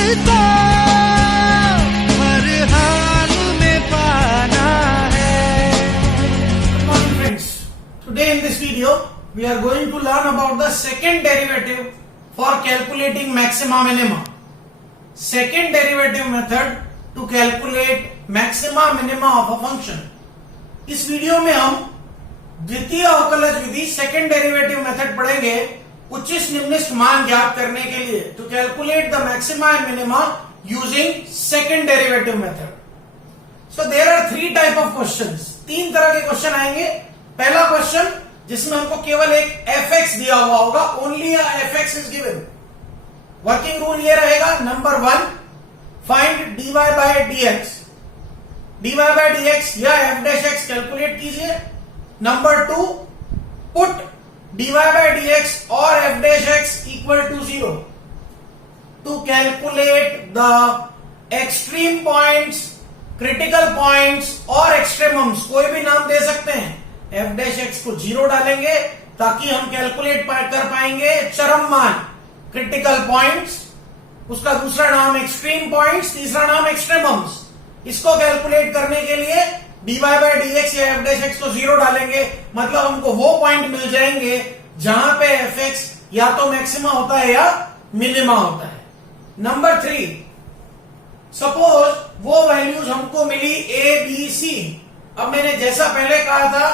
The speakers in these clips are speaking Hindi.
तुझको हर हाल में पाना है। Good morning friends. Today in this video we are going to learn about the second derivative for calculating maxima minima. Second derivative method to calculate maxima minima of a function. इस वीडियो में हम द्वितीय अवकलज विधि सेकेंड डेरिवेटिव मेथड पढ़ेंगे उच्चिष्ट निम्निष्ट मान ज्ञात करने के लिए to calculate the maxima and minima using second derivative method. So there are three type of questions, तीन तरह के क्वेश्चन आएंगे। पहला क्वेश्चन जिसमें हमको केवल एक fx दिया हुआ होगा, only fx is given. Working rule ये रहेगा, number 1 find dy by dx, dy by dx या f डैश x कैलकुलेट कीजिए। Number 2 put dy by dx or f dash x equal to 0 to calculate the extreme points, critical points or extremums, कोई भी नाम दे सकते हैं। f dash x को 0 डालेंगे ताकि हम कैलकुलेट कर पाएंगे चरम मान, क्रिटिकल पॉइंट्स, उसका दूसरा नाम एक्सट्रीम पॉइंट्स, तीसरा नाम एक्सट्रेमम्स। इसको कैलकुलेट करने के लिए dy by dx या f dash x को 0 डालेंगे, मतलब हमको वो पॉइंट मिल जाएंगे जहां पे fx या तो मैक्सिमा होता है या मिनिमा होता है। नंबर 3, सपोज वो वैल्यूज हमको मिली a b c। अब मैंने जैसा पहले कहा था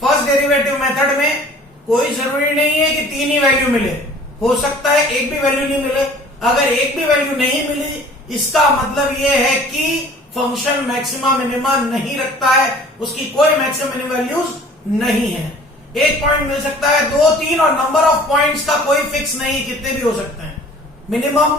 फर्स्ट डेरिवेटिव मेथड में कोई जरूरी नहीं है कि तीन ही वैल्यू मिले, हो सकता है एक भी वैल्यू नहीं मिले। अगर एक भी वैल्यू नहीं मिली इसका मतलब ये है कि फंक्शन मैक्सिमा मिनिमा नहीं रखता है, उसकी कोई मैक्सिमम मिनिमम वैल्यूज नहीं है। एक पॉइंट मिल सकता है, 2, 3 और नंबर ऑफ पॉइंट्स का कोई फिक्स नहीं, कितने भी हो सकते हैं। Minimum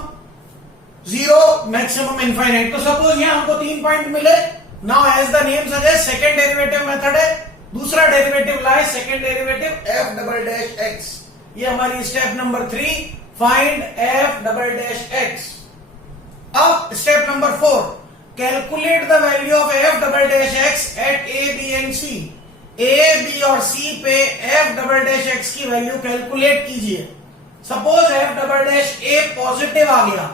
0, maximum infinite. तो सपोज यहां हमको 3 पॉइंट मिले। Now as the name suggest second derivative method है, दूसरा डेरिवेटिव लाए second derivative f double dash x। ये हमारी step number 3, find f double dash x। अब step number 4, calculate the value of f double dash x at a b and c। a b और c पे f डबल डैश x की वैल्यू कैलकुलेट कीजिए। Suppose f double dash a positive आ गया,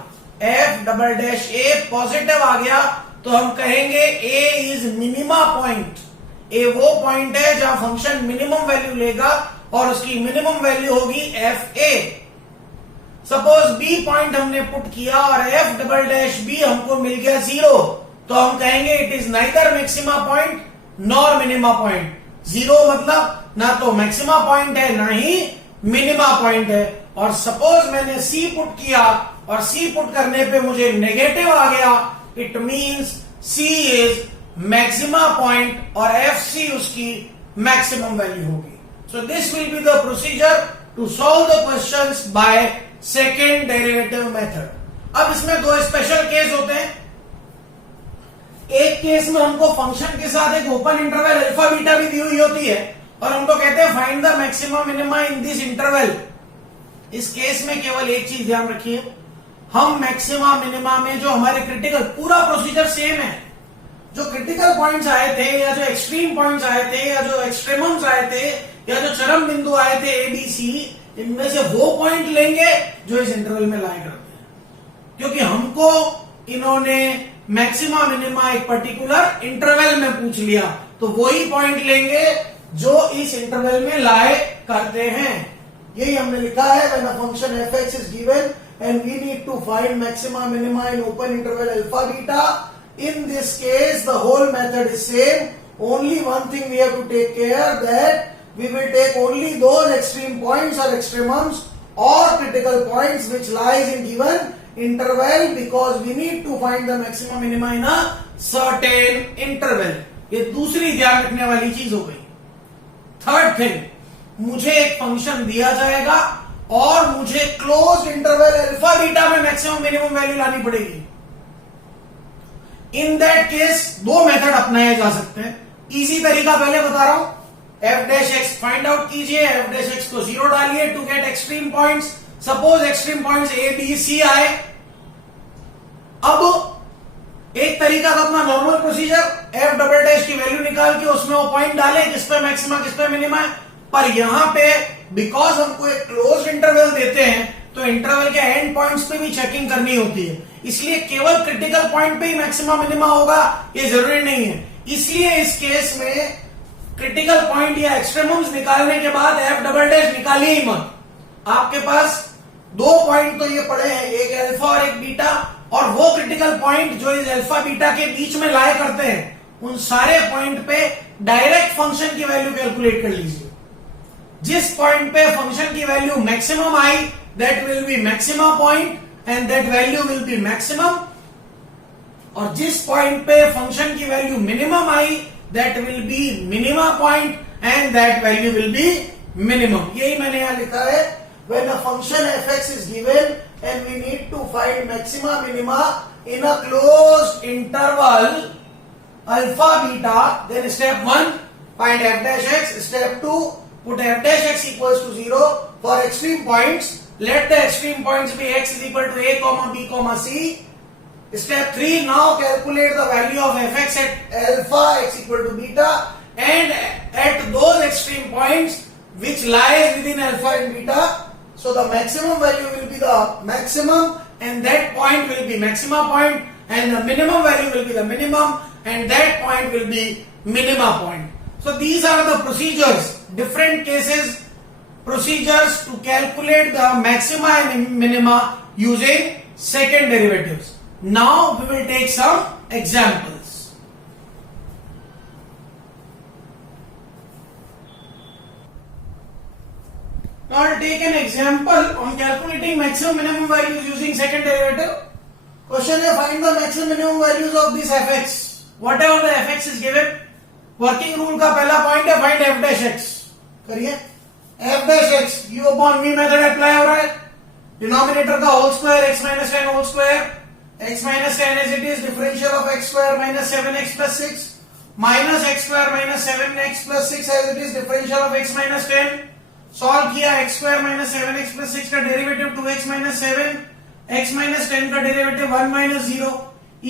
f double dash a positive आ गया तो हम कहेंगे a is minima point. a वो पॉइंट है जहां फंक्शन मिनिमम वैल्यू लेगा और उसकी मिनिमम वैल्यू होगी f a। Suppose B point हमने पुट किया और f डबल डैश बी हमको मिल गया 0, तो हम कहेंगे it is neither maxima point nor minima point. 0 मतलब ना तो मैक्सिमा पॉइंट है ना ही मिनिमा पॉइंट है। और सपोज मैंने c पुट किया और c पुट करने पे मुझे नेगेटिव आ गया, it means c is maxima point और fc उसकी मैक्सिमम वैल्यू होगी। So this will be the procedure to solve the questions by second derivative method. अब इसमें दो स्पेशल केस होते हैं। एक केस में हमको फंक्शन के साथ एक ओपन इंटरवल अल्फा बीटा भी दी हुई होती है और हमको कहते हैं find the maximum minima in this interval. इस केस में केवल एक चीज ध्यान रखिए, हम मैक्सिमा मिनिमा में जो हमारे क्रिटिकल, पूरा प्रोसीजर सेम है। जो क्रिटिकल पॉइंट्स आए थे या जो एक्सट्रीम पॉइंट्स आए थे या जो एक्सट्रीमम्स आए थे या जो चरम बिंदु आए थे ए बी सी, इनमें से वो पॉइंट लेंगे जो इस इंटरवल में लाया करते हैं, क्योंकि हमको इन्होंने मैक्सिमा मिनिमा एक पर्टिकुलर इंटरवल में पूछ लिया, तो वही पॉइंट लेंगे जो इस इंटरवल में लाए करते हैं। यही हमने लिखा है, when a function fx is given and we need to find maxima minima in open interval alpha beta. In this case the whole method is same, only one thing we have to take care that we will take only those extreme points or extremums or critical points which lies in given interval, because we need to find the maximum minima in a certain interval. ये दूसरी ध्यान रखने वाली चीज हो गई। थर्ड थिंग, मुझे एक फंक्शन दिया जाएगा और मुझे क्लोज इंटरवल अल्फा बीटा में मैक्सिमम मिनिमम वैल्यू लानी पड़ेगी। इन दैट केस दो मेथड अपनाए जा सकते हैं। इजी तरीका पहले बता रहा हूं, f dash x find out कीजिए, f डैश x को 0 डालिए to get extreme points. Suppose extreme points a b c आए। अब एक तरीका था अपना normal procedure, f double dash की वैल्यू निकाल के उसमें वो पॉइंट डाले किस पे मैक्सिमा किस पे मिनिमा है। पर यहां पे बिकॉज हमको एक क्लोज इंटरवल देते हैं तो इंटरवल के एंड पॉइंट्स पे भी चेकिंग करनी होती है, इसलिए केवल क्रिटिकल पॉइंट पे ही मैक्सिमा मिनिमा होगा ये जरूरी नहीं है। इसलिए इस केस में क्रिटिकल पॉइंट या एक्सट्रीमम्स निकालने के बाद एफ डबल डैश निकालिए ही मत। आपके पास दो पॉइंट तो ये पड़े हैं, एक अल्फा और एक बीटा, और वो क्रिटिकल पॉइंट जो इस अल्फा बीटा के बीच में लाए करते हैं, उन सारे पॉइंट पे डायरेक्ट फंक्शन की वैल्यू कैलकुलेट कर लीजिए। जिस पॉइंट पे फंक्शन की value maximum I, that will be maxima point and that value will be maximum, और जिस पॉइंट पे फंक्शन की value minimum I, that will be minima point and that value will be minimum. यही मैंने यहां लिखा है, when a function fx is given and we need to find maxima minima in a closed interval alpha beta, then step 1 find f dash x, step 2 put f dash x equals to 0 for extreme points, let the extreme points be x is equal to a comma b comma c. Step 3, now calculate the value of fx at alpha x equal to beta and at those extreme points which lies within alpha and beta. So the maximum value will be the maximum and that point will be maxima point, and the minimum value will be the minimum and that point will be minima point. So these are the procedures, different cases, procedures to calculate the maxima and minima using second derivatives. Now we will take some examples. Now I'll take an example on calculating maximum minimum values using second derivative. Question is, find the maximum minimum values of this fx. Whatever the fx is given, working rule का पहला पॉइंट है find f dash x. करिए, f dash x u upon v method apply हो रहा है, डिनोमिनेटर का whole square x minus 10 whole square, x minus 10 as it is, differential of x square minus 7x plus 6 minus x square minus 7x plus 6 as it is, differential of x minus 10. Solve किया, x square minus 7x plus 6 का derivative 2x minus 7, x minus 10 का डेरिवेटिव 1 माइनस 0।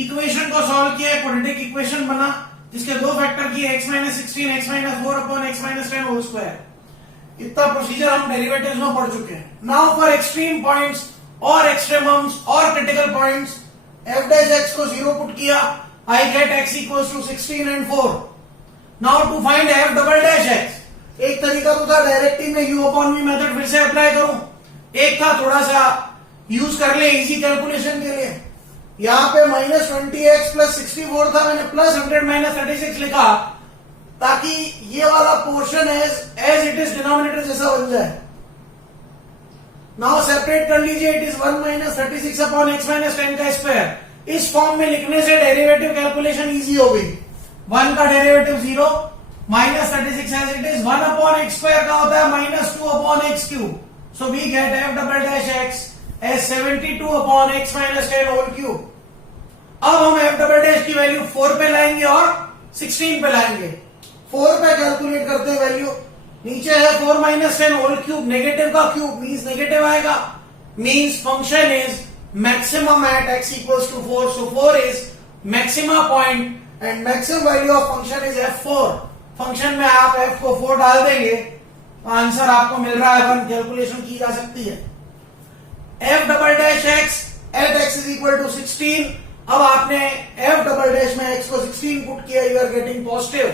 इक्वेशन को सॉल्व किया, क्वाड्रेटिक इक्वेशन बना जिसके दो फैक्टर किए, x minus 16 x minus 4 upon x minus 10 whole square. इतना प्रोसीजर हम डेरिवेटिव्स में पढ़ चुके हैं। नाउ फॉर एक्सट्रीम पॉइंट्स और एक्सट्रीमम्स और critical points, f dash x को 0 पुट किया, I get x equals to 16 and 4. Now to find f double dash x, एक तरीका तो था डायरेक्टली में u अपॉन v मेथड फिर से अप्लाई करूं, एक था थोड़ा सा यूज कर ले इजी कैलकुलेशन के लिए। यहां पे माइनस 20x प्लस 64 था, मैंने प्लस 100 माइनस 36 लिखा ताकि ये वाला portion as it is denominator जैसा बन जाए। नाउ सेपरेट कर लीजिए, it is 1 minus 36 upon x minus 10 का स्क्वायर। इस फॉर्म में लिखने से डेरिवेटिव कैलकुलेशन इजी हो गई। 1 का derivative 0 minus 36 as it is, 1 upon x square का होता है minus 2 upon x cube, so we get f double dash x as 72 upon x minus 10 whole cube. अब हम एफ डबल डैश की वैल्यू 4 पे लाएंगे और 16 पे लाएंगे। 4 पे कैलकुलेट करते हैं वैल्यू, नीचे है 4 माइनस 10 होल क्यूब, नेगेटिव का क्यूब मीन्स नेगेटिव आएगा, means function is maximum at x equals to 4, so 4 is maxima point and maximum value of function is f4। Function में आप f को 4 डाल देंगे, आंसर आपको मिल रहा है 1, कैलकुलेशन की जा सकती है। f double dash x at x is equal to 16। अब आपने f डबल डैश में x को 16 पुट किया, you are getting positive.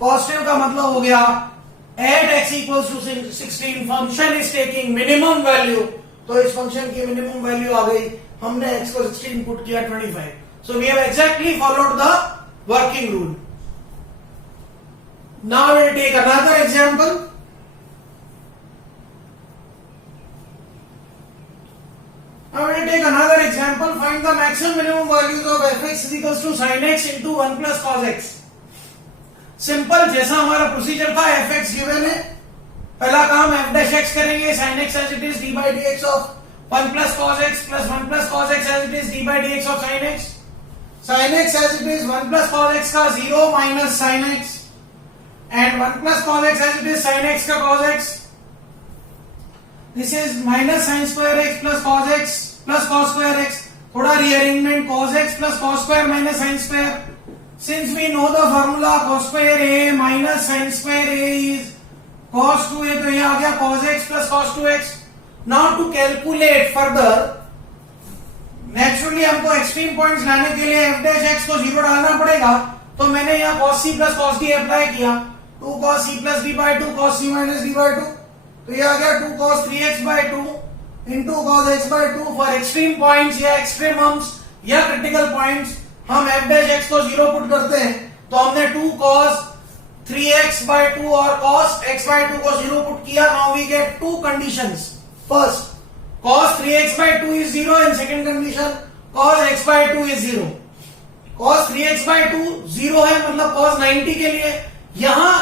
Positive का मतलब हो गया at x equals to 16 function is taking minimum value, तो इस फंक्शन की मिनिमम वैल्यू आ गई, हमने x को 16 पुट किया 25। So we have exactly followed the working rule. Now we'll take another example. Now we'll take another example. Find the maximum minimum values of fx is equals to sin x into 1 plus cos x. Simple, जैसा हमारा प्रोसीजर था, fx गिवन है, पहला काम f dash x करेंगे, sin x as it is d by dx of 1 plus cos x plus 1 plus cos x as it is d by dx of sin x. Sin x as it is 1 plus cos x का 0 minus sin x and 1 plus cos x as it is sin x का cos x. This is minus sin square x plus cos square x. थोड़ा rearrangement, cos x plus cos square minus sin square. Since we know the formula cos square a minus sin square a is cos 2a, तो ये आ गया cos x plus cos 2x. Now to calculate further, naturally हमको एक्सट्रीम पॉइंट्स लाने के लिए एफ डैश एक्स को 0 डालना पड़ेगा, तो मैंने यहाँ cos c plus cos d apply किया, 2 cos c plus d by 2 cos c minus d by 2, तो ये आ गया 2 cos 3x by 2 into cos x by 2 for extreme points या एक्सट्रीमम्स या क्रिटिकल पॉइंट्स हम f डैश x को 0 पुट करते हैं, तो हमने 2 cos 3x बाई 2 और cos x बाई 2 को 0 पुट किया. Now we get two conditions. First, cos 3x by 2 is 0, and second condition cos x by 2 is 0. cos 3x by 2 0 है, मतलब cos 90 के लिए यहां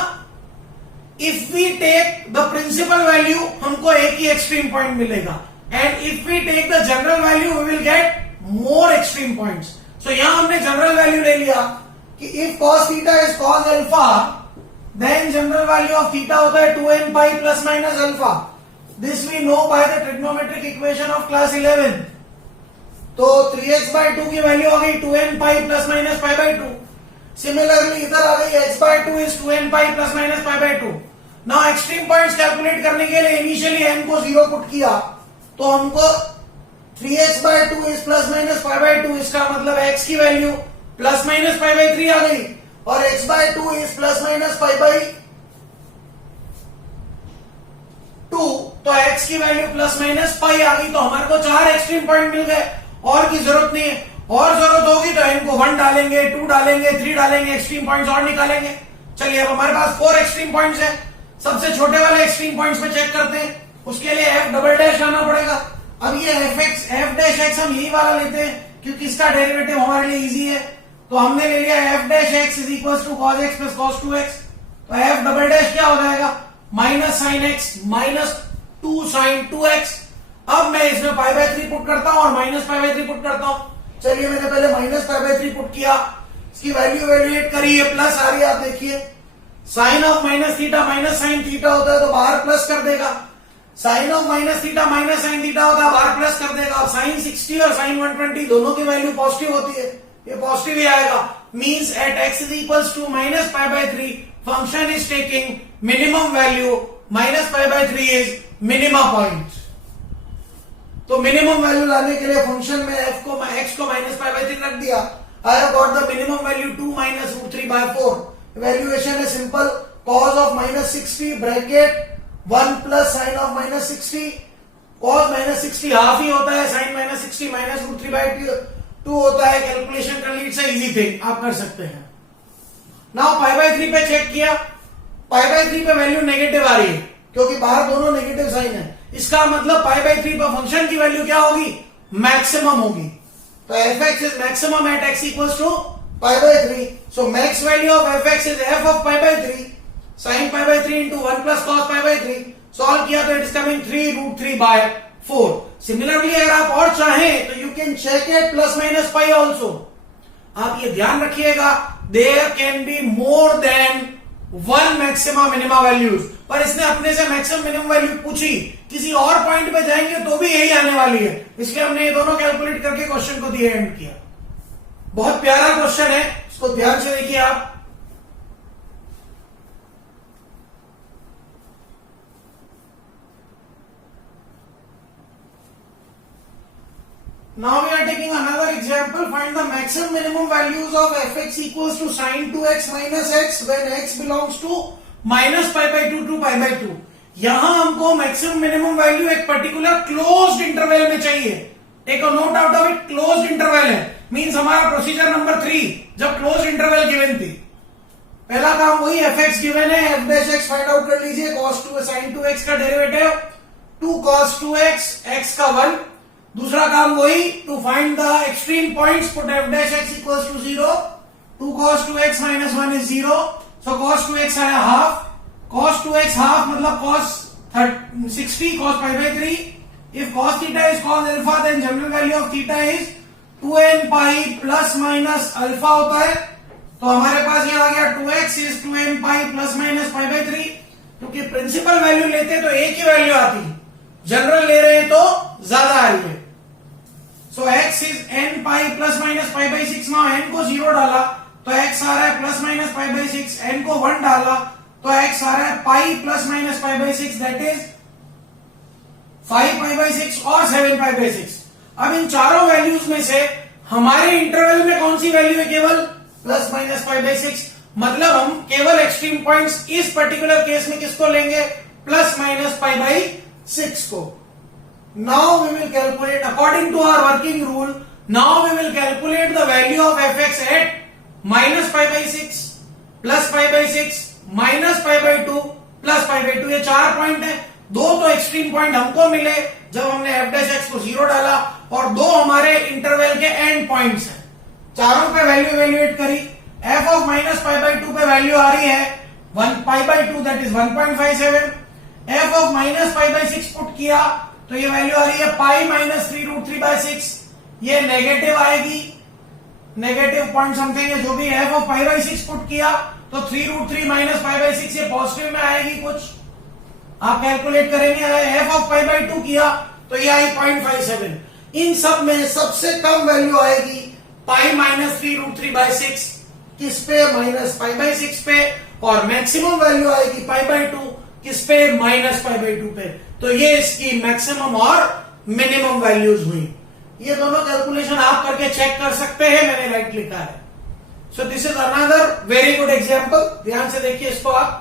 if we take the principal value हमको एक ही extreme point मिलेगा, and if we take the general value we will get more extreme points. So यहां हमने general value ले लिया कि if cos theta is cos alpha, then general value of theta होता है 2n pi plus minus alpha. This we know by the trigonometric equation of class 11. तो 3x by 2 की वैल्यू आ गई 2n pi plus minus pi by 2. Similarly इधर आ गई x by 2 is 2n pi plus minus pi by 2. Now extreme points calculate करने के लिए इनिशियली n को 0 पुट किया, तो हमको 3x by 2 is plus minus pi by 2, इसका मतलब x की value plus minus pi by 3 आ गई, और x by 2 is plus minus pi by 2, तो x की वैल्यू प्लस माइनस पाई आ गई. तो हमारे को 4 एक्सट्रीम पॉइंट मिल गए, और की जरूरत नहीं है. और जरूरत होगी तो n को 1 डालेंगे, 2 डालेंगे, 3 डालेंगे, एक्सट्रीम पॉइंट्स और निकालेंगे. चलिए अब हमारे पास 4 एक्सट्रीम पॉइंट्स है. सबसे छोटे वाले एक्सट्रीम पॉइंट्स पे चेक करते हैं. उसके लिए f डबल डैश आना पड़ेगा. अब ये f डैश x हम यही वाला लेते हैं क्योंकि इसका डेरिवेटिव हमारे लिए इजी है. तो हमने ले लिया f dash x is equal to cos x plus cos 2x. तो f डबल डैश क्या हो जाएगा, minus sine x minus 2 sine 2x. अब मैं इसमें पाई बाय 3 पुट करता हूं और माइनस पाई बाय 3 पुट करता हूं. चलिए मैंने पहले माइनस पाई बाय 3 पुट किया, इसकी वैल्यू वैल्यूएट करी, है प्लस आ रही है. आप देखिए sine of minus theta minus sine theta होता है तो बाहर प्लस कर देगा. Sine of minus theta minus sine theta होता है, बाहर प्लस कर देगा. अब साइन 60 और साइन 120 दोनों की वैल्यू पॉजिटिव होती है, ये पॉजिटिव ही आएगा. Means at x is equals to minus pi by 3 function is taking minimum value minus pi by 3 is minima point. तो मिनिमम वैल्यू लाने के लिए फंक्शन में x को माइनस पाई बाय 3 रख दिया. I have got the minimum value 2 minus root 3 by 4. Valuation है simple, cos of minus 60 bracket 1 plus sine of minus 60. cos minus 60 half ही होता है, sine minus 60 minus root 3 by 2 होता है. कैलकुलेशन कर ली, इट्स इजी थिंग, आप कर सकते हैं. नाउ पाई बाय 3 पे चेक किया, पाई बाय 3 पे वैल्यू नेगेटिव आ रही है क्योंकि बाहर दोनों नेगेटिव साइन है. इसका मतलब पाई बाय 3 पर फंक्शन की वैल्यू क्या होगी, मैक्सिमम होगी. तो fx is maximum at x equals to pi by 3. So max value of fx is f of pi by 3 sine pi by 3 into 1 plus cos pi by 3. Solve किया तो it is coming 3 root 3 by 4. Similarly अगर आप और चाहें तो you can check it plus minus pi also. आप ये ध्यान रखिएगा, there can be more than 1 maximum minima values. पर इसने अपने से मैक्सिमम मिनिमम वैल्यू पूछी, किसी और पॉइंट पे जाएंगे तो भी यही आने वाली है, इसलिए हमने ये दोनों कैलकुलेट करके क्वेश्चन को दिए एंड किया. बहुत प्यारा क्वेश्चन है, इसको ध्यान से देखिए आप. Now we are taking another example. Find the maximum minimum values of fx equals to sin 2x minus x when x belongs to minus pi by 2 to pi by 2. यहां हमको मैक्सिमम मिनिमम वैल्यू एक पर्टिकुलर क्लोज्ड इंटरवल में चाहिए. Take a note out of it, closed interval है. मींस हमारा प्रोसीजर नंबर 3 जब क्लोज्ड इंटरवल गिवन थी, पहला काम वही fx गिवन है, f dash x find out कर लीजिए. cos 2 sin 2x का डेरिवेटिव 2 cos 2x x का 1. दूसरा काम वही, to find the extreme points put f dash x equals to 0. 2 cos 2x minus 1 is 0. So cos 2x आया हाफ. cos 2x हाफ मतलब cos 60 cos pi by 3. If cos theta is cos alpha, then general value of theta is 2n pi plus minus alpha होता है. तो हमारे पास ये आ गया 2x is 2n pi plus minus pi by 3. क्योंकि प्रिंसिपल वैल्यू लेते तो एक ही वैल्यू आती, जनरल ले रहे हैं तो ज्यादा आ रही है. So x is n pi plus minus pi by 6. Now n को 0 डाला तो x आ रहा है plus minus pi by 6. n को 1 डाला तो x आ रहा है pi plus minus pi by 6, that is 5 pi by 6 और 7 पाई बाई 6। अब इन चारों वैल्यूज में से हमारे इंटरवल में कौन सी वैल्यू है? केवल प्लस माइनस पाई बाई 6। मतलब हम केवल एक्सट्रीम पॉइंट्स इस पर्टिकुलर केस में किसको लेंगे? प्लस माइनस पाई बाई 6 को। Now we will calculate according to our working rule. Now we will calculate the value of f x at minus pi by 6, plus pi by 6, minus pi by 2, plus pi by 2। ये 4 पॉइंट है। 2 तो एक्सट्रीम पॉइंट हमको मिले जब हमने एफ डैश एक्स को 0 डाला, और 2 हमारे इंटरवल के एंड पॉइंट्स हैं। चारों पे वैल्यू इवेल्युएट करी। F of minus pi by 2 पे वैल्यू आ रही है 1 पाई by 2, that is 1.57। F of minus pi by 6 put किया तो ये वैल्यू आ रही है पाई माइनस 3√3 बाई 6। ये नेगेटिव आएगी, नेगेटिव पॉइंट समथिंग है जो भी। F of pi by 6 put किया तो 3√3 माइनस पाई बाई 6 ये पॉजिटिव में आएगी कुछ, आप कैलकुलेट करेंगे। एफ ऑफ पाई बाई 2 किया तो ये आई 0.57। इन सब में सबसे कम वैल्यू आएगी पाई माइनस 3√3 बाई 6 किस पे? माइनस पाई बाई 6 पे। और मैक्सिमम वैल्यू आएगी पाई बाई 2 किस पे? माइनस पाई बाई 2 पे। तो ये इसकी मैक्सिमम और मिनिमम वैल्यूज हुई। ये दोनों कैलकुलेशन आप करके चेक कर सकते हैं, मैंने राइट लिखा है। So this is another very good example. ध्यान से देखिए इसको आप।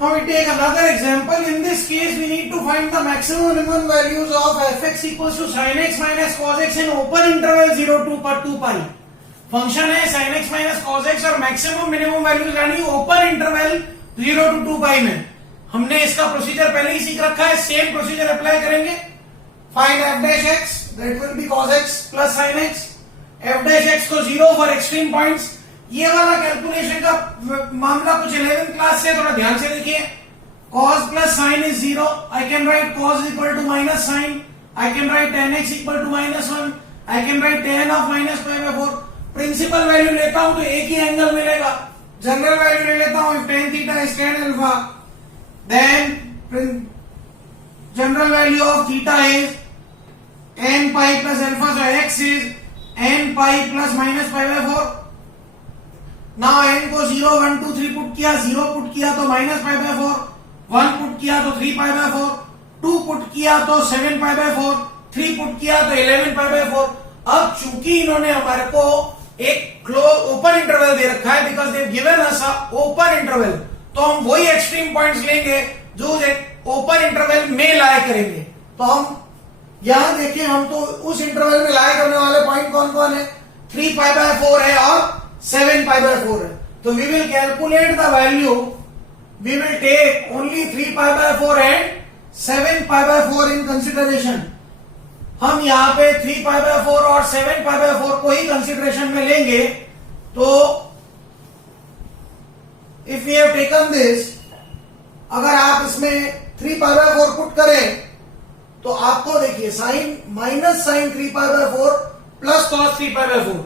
Now we take another example. In this case, we need to find the maximum minimum values of f(x) equals to sin x minus cos x in open interval 0 to 2 pi. Function है sin x minus cos x और मैक्सिमम मिनिमम वैल्यूज यानी ओपन इंटरवल 0 to 2 pi में। हमने इसका प्रोसीजर पहले ही सीख रखा है, सेम प्रोसीजर अप्लाई करेंगे। Find f dash x, that will be cos x plus sin x. f dash x को 0 फॉर एक्सट्रीम पॉइंट्स। ये वाला कैलकुलेशन का मामला कुछ 11th क्लास से, थोड़ा ध्यान से देखिए। cos plus sin is 0. I can write cos equal to minus sin. I can write tan x equal to minus 1. I can write tan of minus pi by 4. Principal value लेता हूं तो एक ही एंगल मिलेगा। जनरल वैल्यू ले लेता हूं, if tan theta is tan alpha, then general value of theta is n pi plus alpha, so x is n pi plus minus pi by 4. Now n को 0 1 2 3 पुट किया, 0 पुट किया तो माइनस पाई बाय 4, 1 पुट किया तो 3 पाई बाय 4, 2 पुट किया तो 7 पाई बाय 4, 3 पुट किया तो 11 पाई बाय 4। अब चूंकि इन्होंने हमारे को एक ओपन इंटरवल दे रखा है, because they given us a open interval, तो हम वही एक्सट्रीम पॉइंट्स लेंगे जो ओपन इंटरवल में लाया करेंगे। तो हम यहां देखिए, हम तो उस इंटरवल में लाया करने वाले पॉइंट कौन कौन है? 3 पाई बाय 4 है और 7 पाई बाय 4 है। तो we will calculate the value, we will take only 3 pi by 4 and 7 pi by 4 in consideration. हम यहाँ पे 3 पाई बाय 4 और 7 पाई बाय 4 को ही कंसिडरेशन में लेंगे। तो if we have taken this, अगर आप इसमें 3 पाई बाय 4 पुट करें तो आपको देखिए sine minus sine 3 pi by 4 plus cos 3 pi by 4।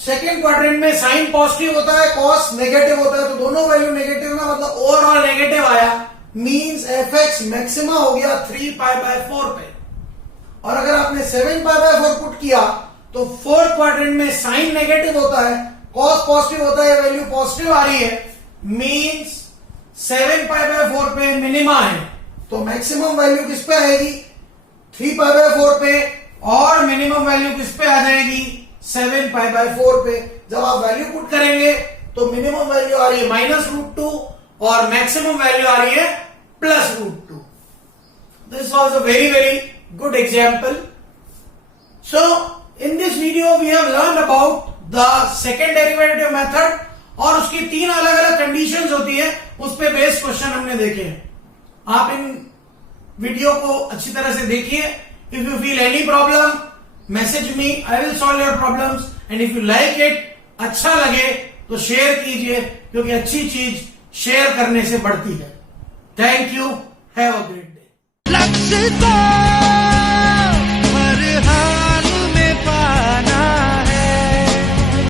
Second quadrant में साइन पॉजिटिव होता है, कॉस नेगेटिव होता है, तो दोनों वैल्यू नेगेटिव में, मतलब ओवरऑल नेगेटिव आया, मींस एफ एक्स मैक्सिमा हो गया 3 पाई बाय 4 पे। और अगर आपने 7 पाई बाय 4 पुट किया तो फोर्थ क्वाड्रेंट में साइन नेगेटिव होता है, कॉस पॉजिटिव होता है, वैल्यू पॉजिटिव आ रही है, मींस 7 पाई बाय 4 पे मिनिमा है। तो मैक्सिमम वैल्यू किस पे आएगी? 3 पाई बाय 4 पे, और मिनिमम वैल्यू किस पे आ जाएगी? 7 पाई बाय 4 पे। जब आप वैल्यू पुट करेंगे तो मिनिमम वैल्यू आ रही है -√2 और मैक्सिमम वैल्यू आ रही है +√2। This was a very very good example. So in this video we have learn about the second derivative method, और उसकी 3 अलग अलग कंडीशंस होती है, उस पे बेस्ड क्वेश्चन हमने देखे हैं। आप इन वीडियो को अच्छी तरह से देखिए। If you feel any problem, message me, I will solve your problems, and if you like it, अच्छा लगे तो शेयर कीजिए, क्योंकि अच्छी चीज शेयर करने से बढ़ती है। Thank you, have a great day.